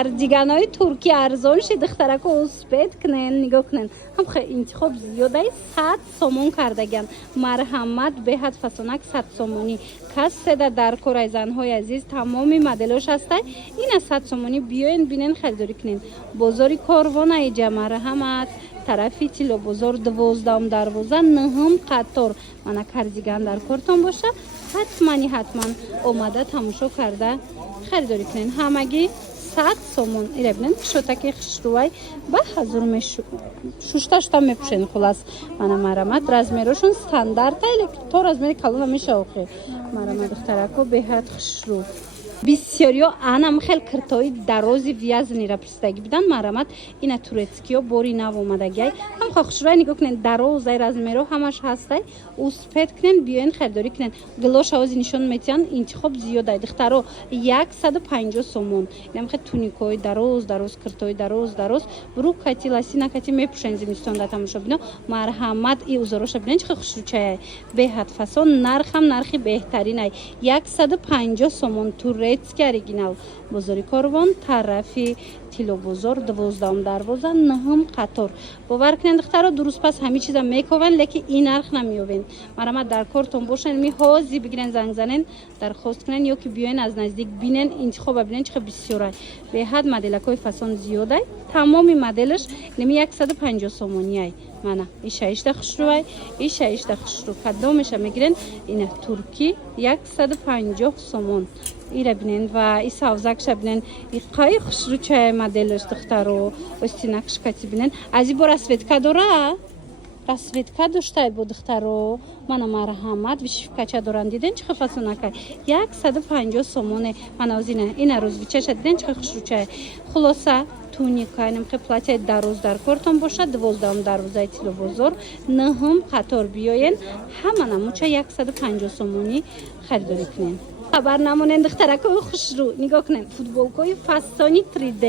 кардиганои турки арзон ши духтараку успет кнен нигоҳ кунен ҳам хе интихоб зиёдаи 100 сомон кардаган марҳамат беҳад фасонак 100 сомонӣ кас седа дар кораи занҳои азиз тамоми моделош ҳастай ина 100 сомонӣ биёен бинен харидорӣ кунен бозори корвон аиҷа марҳамат тарафи тило бозор 12 дарвоза 9 қатор мана кардиган дар кортон боша ҳатман омада тамошо карда харидорӣ кунен ҳамагӣ 100 сомон ира бинен шотаки хишрувай ба ҳазур шушта мепӯшен хулас мана марҳамат размерошон стандарта лекин то размери калона мешавохе марҳамат духтарако беҳад хишру бисёриё анам хел киртои дарози вязанира пристаги бидан марҳамат ина турецкиё бори нав омадагиай ҳам хохшурай нигоҳ кунен дарозай размеро ҳамаш ҳастай успет кунен биёен харидорӣ кунен глош авози нишон метиҳан интихоб зиёдай духтаро 150 сомон инам хел туникои дароз киртои дароз брукати ласинакати мепӯшен зимистонда тамошо бино марҳамат и узороша бинен чӣ хушручаяй беҳад фасон нархам нархи беҳтаринай 150 сомон турецки оригинал бозори корвон тарафи тило бозор 12 дарвоза 9 қатор бовар кунен духтаро дурустпас ҳами чиза мековен лекин ин нарх намеёвен марҳамат дар кортон бошен ми ҳози бигирен занг занен дархост кунен ё ки биёен аз наздик бинен интихоба бинен чихе бисёрай беҳад моделакои фасон зиёдай тамоми моделаш ними 150 сомонияй мана ишаишта хушрувай ишаишта хушру кадомеша мегирен ина турки 150 сомон ира бинен ва и савзакша бинен и қай хушручая моделаш духтаро остинакшкати бинен ази бо расветка дора расветка доштай бо духтаро мана марҳамат вишивкача доран диден чихе фасонакай 150 сомоне мана озина ина розвичаша диден чихе хушручая хулоса туника инам хе платяи дароз дар кортон боша 12 дарвозаи тило бозор 9 қатор биёен ҳама намуча 150 сомонӣ харидорӣ кунен хабар намонен духтаракои хушру нигоҳ кунен футболкои фасони 3D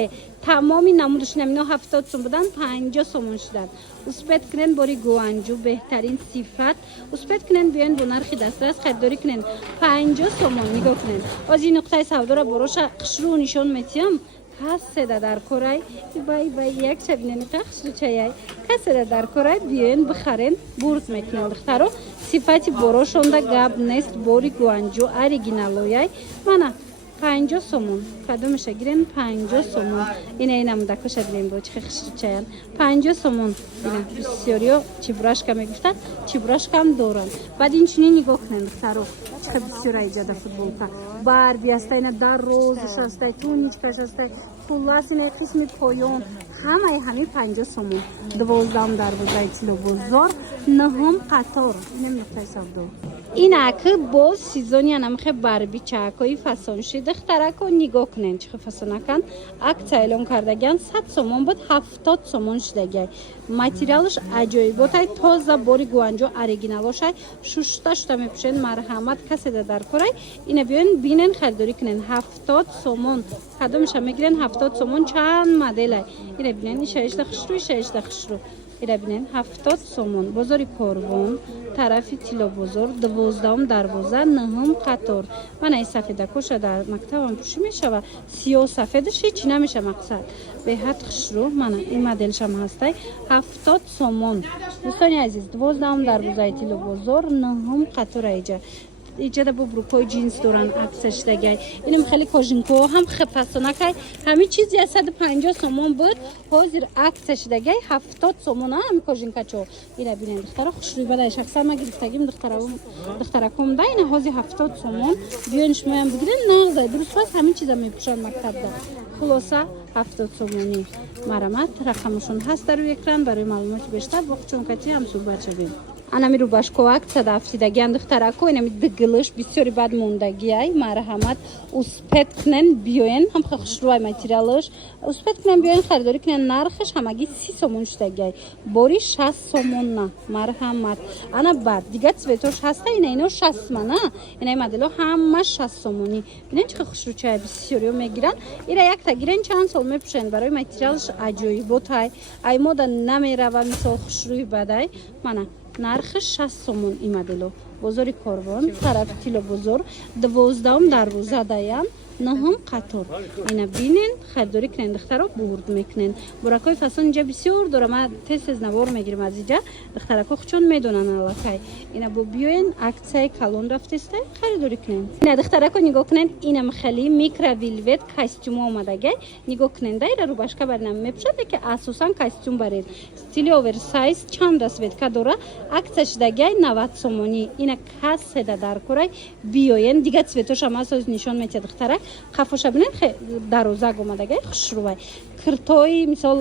тамоми намудуши намино 70 сом будан 50 сомон шудан успет кунен бори гуанҷу беҳтарин сифат успет кунен биёен бо нархи дастрас харидорӣ кунен 50 сомон нигоҳ кунен ози нуқтаи савдора бороша хушру нишон метиҳам каседа дар корай бай якча бинени хушручаяй каседа дар корай биёен бихарен бурд мекунен духтаро сифати борошонда гап нест бори гуанҷу оригиналояй мана 50 сомон кадомеша гирен 50 сомон ина мудакоша бинен бо чихе хушручаян 50 сомон ина бисёриё чебурашка мегуфтад чебурашкаам доран баъд инчунин нигоҳ кунен духтаро чихе бисёра иҷада футболка барби ҳастай ина дарозуш ҳастай туничкаш ҳастай хулас ина қисми поён ҳамаи ҳами 50 сомон 12 дарвозаи тило бозор 9 қатор инам нуқтаи савдо инак боз сезони анамхе барби чакои фасонши духтарако нигоҳ кунен чихе фасонакан акция эълон кардагиан 100 сомон буд 70 сомон шудагиай материалаш аҷоиботай тоза бори гуанҷо оригиналошай шушта мепӯшен марҳамат каседа дар корай ина биёен бинен харидорӣ кунен 70 сомон кадомеша мегирен 70 сомон чанд моделай ина бинен ишаишта хушру ира бинен 70 сомон бозори корвон тарафи тило бозор 12 дарвоза 9 қатор мана ин сафедакоша дар мактабам пӯшӣ мешава сиёҳ сафедаш ҳечи намеша мақсад беҳад хушру мана ин моделшам ҳастай 70 сомон дӯстони азиз 12 дарвозаи тило бозор 9 қатор аиҷа иҷада бо брукои джинс доран аксия шудагиай инам хеле кожинкоҳо ҳам фасонакай ҳами чизи 150 сомон буд ҳозир аксия шудагиай 70 сомон ҳами кожинкачо ира бинен духтаро хушрӯй бадай шахсан ма гирифтагим духтаракомда ина ҳози 70 сомон биён шумоям бигирен нағзай дурустпас ҳами чиза мепӯшан мактабда хулоса 70 сомонӣ марҳамат рақамашон ҳаст дар рӯи экран барои маълумоти бештар бо хучонкатӣ ҳамсӯҳбат шавем анами рӯбашко акция дафтидагиан духтарако инами дигилаш бисёри бад мондагиай марҳамат успет кунен биёен ҳам хушрӯай материалаш успет кунен биёен харидорӣ кунен нархаш ҳамагӣ 30 сомон шудагиай бори 60 сомон на марҳамат ана бад дига цветош ҳаста ино 60 мана инаи модело ҳама 60 сомонӣ бинен чихе хушрӯчая бисёриё мегиран ира якта гирен чанд сол мепӯшен барои материалаш аҷоиботай ай мода намерава мисол хушрӯи бадай мана нархи 60 сомон ин модело бозори корвон тарафи тило бозор 12 дарвоза даян 9 қатор. Ина бинен, харидорӣ кунен духтаро бурд мекунен. Буракҳои фасон инҷа бисёр дора. Ман тез навор мегирам аз инҷа. Духтарако худшон медонанд аллакай. Ина бо биёен аксияи калон рафтеста харидорӣ кунен. Ина духтарако нигоҳ кунен, ина михали микровилвет костюм омадагай. Нигоҳ кунен, да ира рубашка баринам мепӯшад, ки асосан костюм баред. Стили оверсайз чанд расветка дора. Аксия шидагай 90 сомонӣ. Ина касседа дар курай биёен дига цветоша масоз нишон метиҳад духтарак. Хафоша бинен дароза омадагай хушрувай. Киртои мисол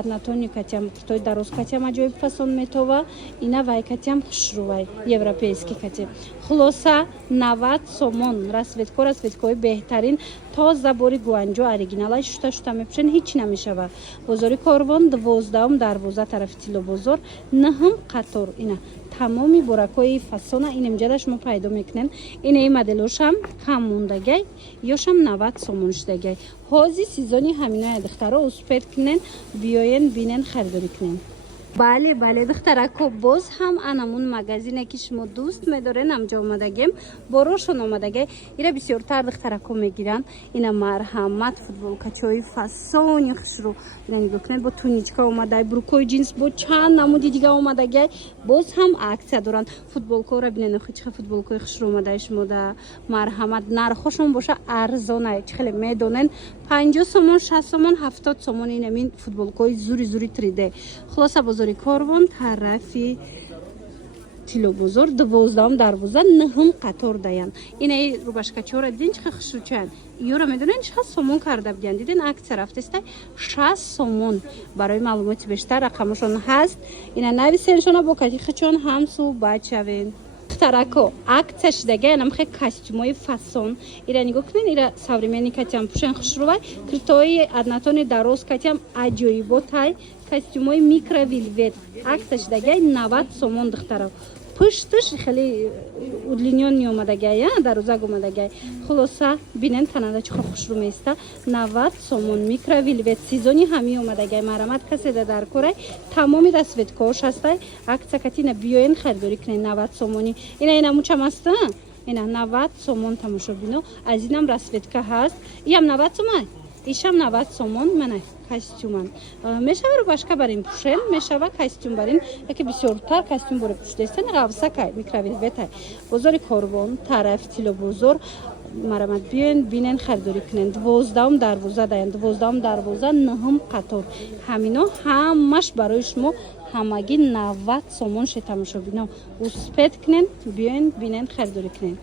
аднатони катям, киртои дароз катям аҷоиб фасон метова. Ина вай катям хушрувай. Европейский катям. Хулоса 90 сомон. Расветкои беҳтарин тоза бори гуанҷо оригиналай шута мепӯшен, ҳеч намешава. Бозори Корвон 12 дарвоза тарафи Тило бозор 9 қатор. Ина тамоми буракҳои фасона инҷада шумо пайдо мекунен. Ина моделошам кам мондагай, ёшам 90 сомон шидагай. Ҳозир сезони ҳаминои духтаро успед кунен, биёен бинен харидорӣ кунен. бале духтарако боз ҳам анамун магазине ки шумо дӯст медорен амҷо омадагем борошон омадагай. Ира бисёртар духтарако мегиранд. Ина марҳамат футболкачои фасони хушрӯ. Ина нигоҳ кунед бо туничка омадай, брукои джинс бо чанд намуди дига омадагай. Боз ҳам аксия доранд. Футболкаро бинен чиха футболкаи хушрӯ омадай шумо да марҳамат. Нархошон боша арзонай. Чихеле медонен 50 сомон, 60 сомон, 70 сомон ин амин футболкаи зури 3D. Хулоса бозори Корвон тарафи Тило бозор 12 дарвоза 9 қатор даян. Ина рубашкачора дидин чиха хушрӯчаян. Ёра медонен 60 сомон карда будян. Дидин аксия рафтеста 60 сомон. Барои маълумоти бештар рақамошон ҳаст. Ина нависеншона бо катихачон ҳамсу бачавен. Духтарако аксия шидагай намхе костюмои фасон. Ира нигоҳ кунен, ира современни катям пӯшен хушрувай. Киртои аднатони дароз катям аҷоиботай. Костюмои микровилвет. Аксия шидагай 90 сомон духтарако. Пушташ хеле удлинён омадагай, дароза омадагай. Хулоса бинен танада чихо хушрӯ места 90 сомон микровилвет сезони ҳами омадагай. Марҳамат каседа дар корай тамоми расветкаош ҳастай. Аксия катина биёен харидорӣ кунен 90 сомонӣ. Ина мучам аста. Ина 90 сомон тамошобино. Аз инам расветка ҳаст. Иам 90 сомон. Ишам 90 сомон мана костюман. Мешава рубашка барин пӯшен, мешава костюм барин, яке бисёртар костюм боре пӯштестен равсакай микровилветай. Бозори Корвон тарафи Тило бозор марҳамат биёен бинен харидорӣ кунен. 12 дарвоза даян, 12 дарвоза 9 қатор. Ҳамино ҳамаш барои шумо ҳамагӣ 90 сомон ше тамошобино. Успед кунен, биёен бинен харидорӣ кунен.